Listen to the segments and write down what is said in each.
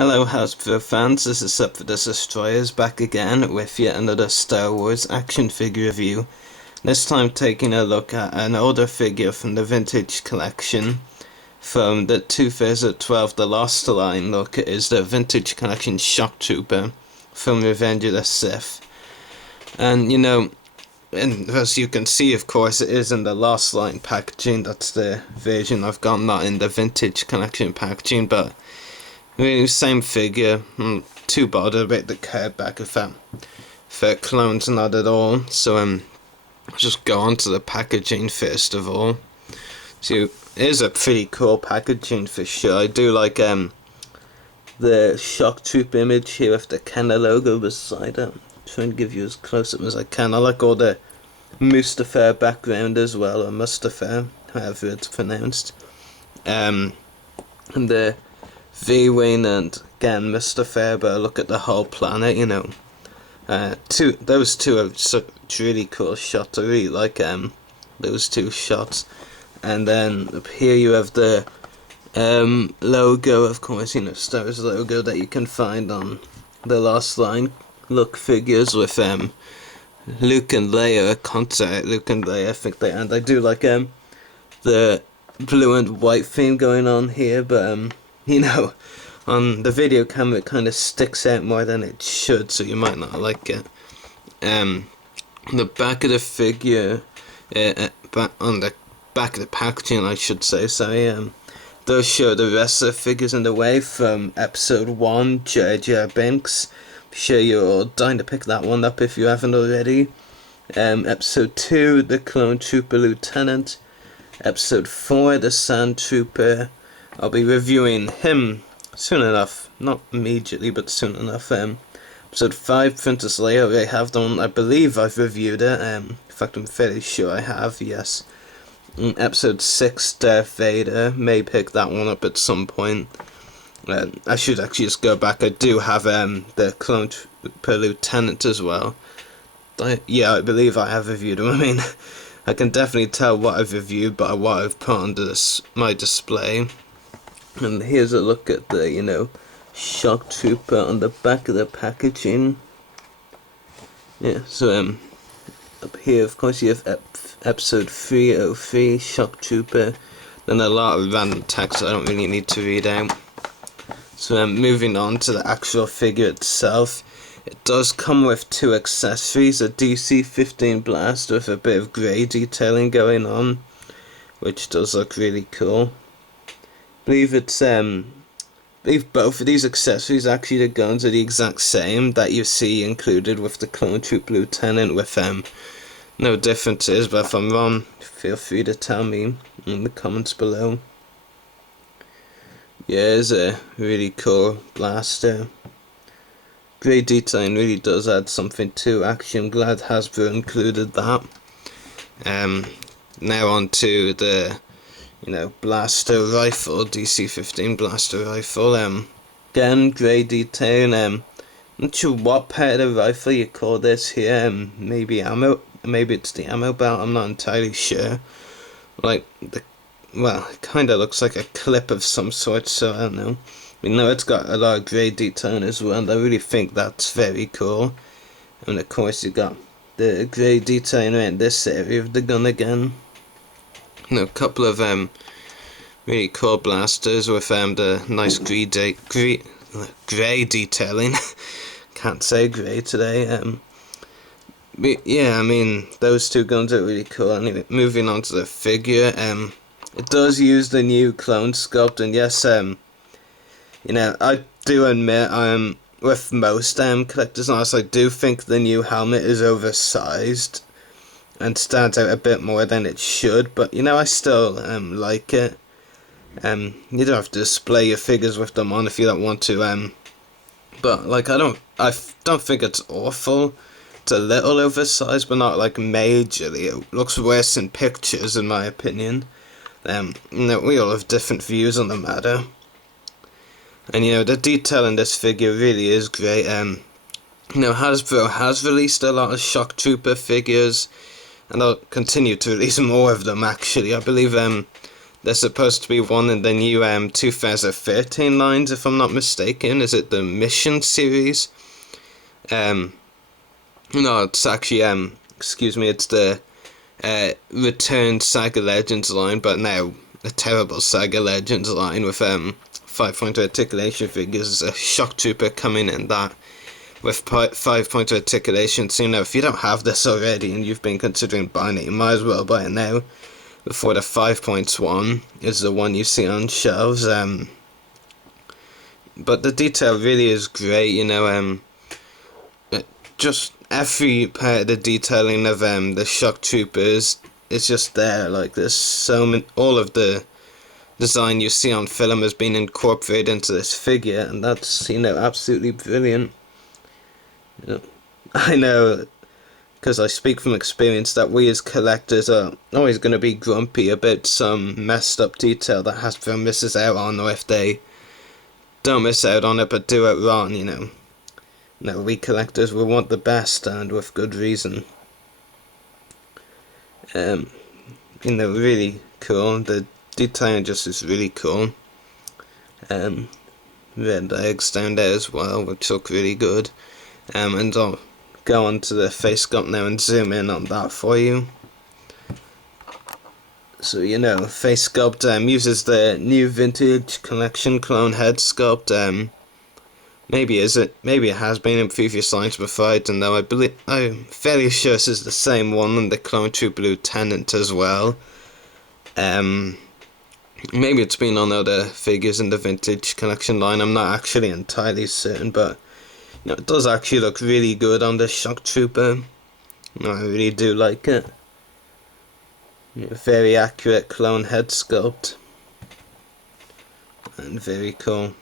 Hello Hasbro fans, this is Up for the Destroyers back again with yet another Star Wars action figure review. This time taking a look at an older figure from the vintage collection from the 2012 The Lost line. Look, it is the vintage collection Shock Trooper from Revenge of the Sith. And and as you can see, of course, it is in the Lost line packaging. That's the version I've got, not in the vintage collection packaging, but really same figure. Too bothered about the card back of that for clones, not at all. So I'll just go on to the packaging first of all. So it is a pretty cool packaging for sure. I do like the Shock Troop image here with the Kenner logo beside it. Trying to give you as close up as I can. I like all the Mustafar background as well, or Mustafar, however it's pronounced. And the V-Wing and again Mustafar, but look at the whole planet, those two are such really cool shots. I really like those two shots. And then up here you have the logo, of course, Star Wars logo that you can find on the Lost line. Look, figures with Luke and Leia, a concert Luke and Leia, I think they, and I do like the blue and white theme going on here, but on the video camera it kind of sticks out more than it should, so you might not like it. The back of the figure, on the back of the packaging I should say, sorry, does show the rest of the figures in the way from Episode 1, Jar Jar Binks. I'm sure you're all dying to pick that one up if you haven't already. Episode 2, the Clone Trooper Lieutenant. Episode 4, the Sand Trooper. I'll be reviewing him soon enough, not immediately, but soon enough. Episode 5, Princess Leia, I have done, I believe I've reviewed it, in fact I'm fairly sure I have, yes. Episode 6, Darth Vader, may pick that one up at some point. I should actually just go back, I do have the Clone Trooper Lieutenant as well. I believe I have reviewed him. I can definitely tell what I've reviewed by what I've put on my display. And here's a look at the, Shock Trooper on the back of the packaging. Yeah, so up here, of course, you have episode 303, Shock Trooper. Then a lot of random text I don't really need to read out. So moving on to the actual figure itself. It does come with two accessories, a DC-15 blaster with a bit of grey detailing going on, which does look really cool. I believe both of these accessories, actually the guns are the exact same that you see included with the Clone Troop Lieutenant, with no differences, but if I'm wrong, feel free to tell me in the comments below. Yeah, it's a really cool blaster. Grey detailing really does add something to action. I'm glad Hasbro included that. Now on to the blaster rifle, DC-15 blaster rifle. Again, grey detailing. Not sure what part of the rifle you call this here. Maybe ammo. Maybe it's the ammo belt. I'm not entirely sure. It kind of looks like a clip of some sort, so I don't know. It's got a lot of grey detailing as well, and I really think that's very cool. And of course you got the grey detailing around this area of the gun again. A couple of really cool blasters with the nice grey detailing. Can't say grey today. But yeah, those two guns are really cool. Anyway, moving on to the figure. It does use the new clone sculpt, and yes, I do admit, with most collectors, I do think the new helmet is oversized and stands out a bit more than it should, but I still like it. You don't have to display your figures with them on if you don't want to, but I don't think it's awful. It's a little oversized, but not majorly. It looks worse in pictures, in my opinion. We all have different views on the matter. And the detail in this figure really is great. Hasbro has released a lot of Shock Trooper figures, and they'll continue to release more of them actually. I believe There's supposed to be one in the new 2013 lines, if I'm not mistaken. Is it the Mission series? No, it's actually excuse me, it's the Return Saga Legends line, but now a terrible Saga Legends line with 5-point articulation figures. A Shock Trooper coming in that with 5-point articulation. So, you know, if you don't have this already and you've been considering buying it, you might as well buy it now before the 5-point one is the one you see on shelves. But the detail really is great, you know. Just every part of the detailing of the Shock Troopers is just there. Like, there's so many, all of the design you see on film has been incorporated into this figure, and that's, you know, absolutely brilliant. You know, I know, because I speak from experience, that we as collectors are always going to be grumpy about some messed up detail that Hasbro misses out on, or if they don't miss out on it but do it wrong, you know. No, we collectors will want the best, and with good reason. You know, really cool. The detailing just is really cool. Red eggs down there as well, which look really good. And I'll go on to the face sculpt now and zoom in on that for you. So, you know, face sculpt uses the new vintage collection clone head sculpt. Maybe it has been in previous lines before, I don't know. I'm fairly sure this is the same one and the Clone Trooper Lieutenant as well. Maybe it's been on other figures in the vintage collection line. I'm not actually entirely certain, but you know, it does actually look really good on the Shock Trooper. You know, I really do like it. You know, very accurate clone head sculpt. And very cool.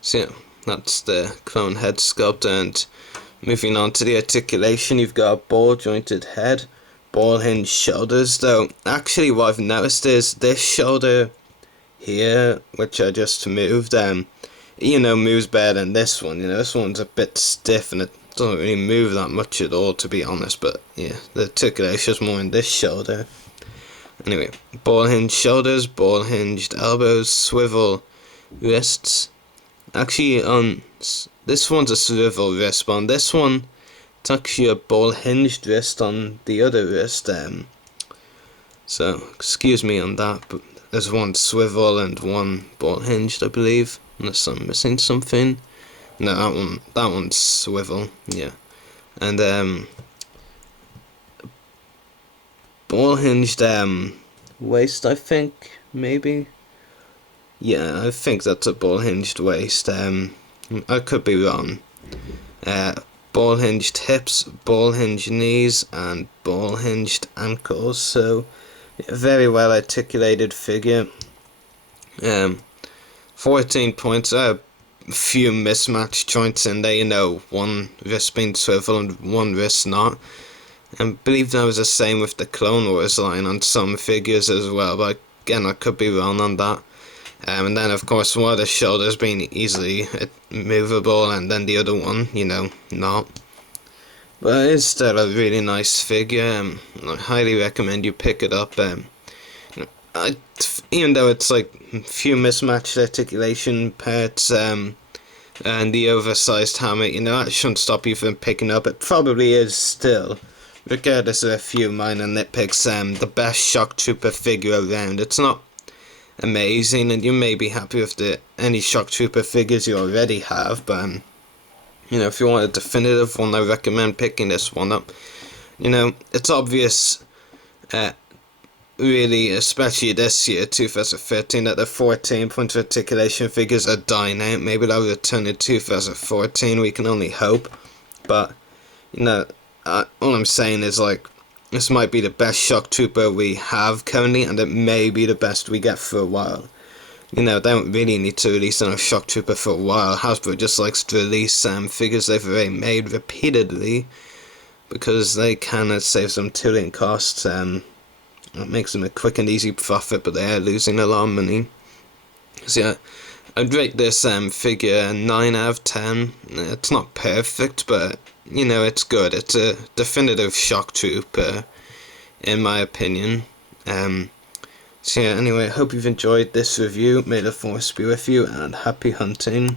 So yeah, that's the clone head sculpt, and moving on to the articulation, you've got a ball jointed head, ball hinge shoulders, though actually what I've noticed is this shoulder here, which I just moved, you know, moves better than this one. You know, this one's a bit stiff and it doesn't really move that much at all, to be honest, but yeah, the articulation's more in this shoulder. Anyway, ball hinged shoulders, ball hinged elbows, swivel wrists. Actually, on this one's a swivel wrist, but on this one, it's actually a ball hinged wrist on the other wrist. So excuse me on that, but there's one swivel and one ball hinged, I believe, unless I'm missing something. No, that one's swivel, yeah. And ball hinged waist, I think, maybe. Yeah, I think that's a ball hinged waist. I could be wrong. Ball hinged hips, ball hinged knees, and ball hinged ankles. So, yeah, very well articulated figure. 14 points. A few mismatched joints in there. You know, one wrist being swivel and one wrist not. And I believe that was the same with the Clone Wars line on some figures as well. But again, I could be wrong on that. And then, of course, one of the shoulders being easily movable, and then the other one, you know, not. But it's still a really nice figure. I highly recommend you pick it up. Even though it's like a few mismatched articulation parts, and the oversized helmet, you know, that shouldn't stop you from picking up. It probably is still, regardless of a few minor nitpicks, the best Shock Trooper figure around. It's not amazing, and you may be happy with any Shock Trooper figures you already have, but you know, if you want a definitive one, I recommend picking this one up. You know, it's obvious, really, especially this year, 2013, that the 14-point articulation figures are dying out. Maybe they'll return in 2014, we can only hope, but you know, all I'm saying is, like, this might be the best Shock Trooper we have currently, and it may be the best we get for a while. You know, they don't really need to release another Shock Trooper for a while. Hasbro just likes to release figures they've already made repeatedly, because they can save some tooling costs. It makes them a quick and easy profit, but they are losing a lot of money. So yeah, I'd rate this figure 9 out of 10. It's not perfect, but you know, it's good. It's a definitive Shock Trooper, in my opinion. So yeah, anyway, hope you've enjoyed this review. May the force be with you, and happy hunting.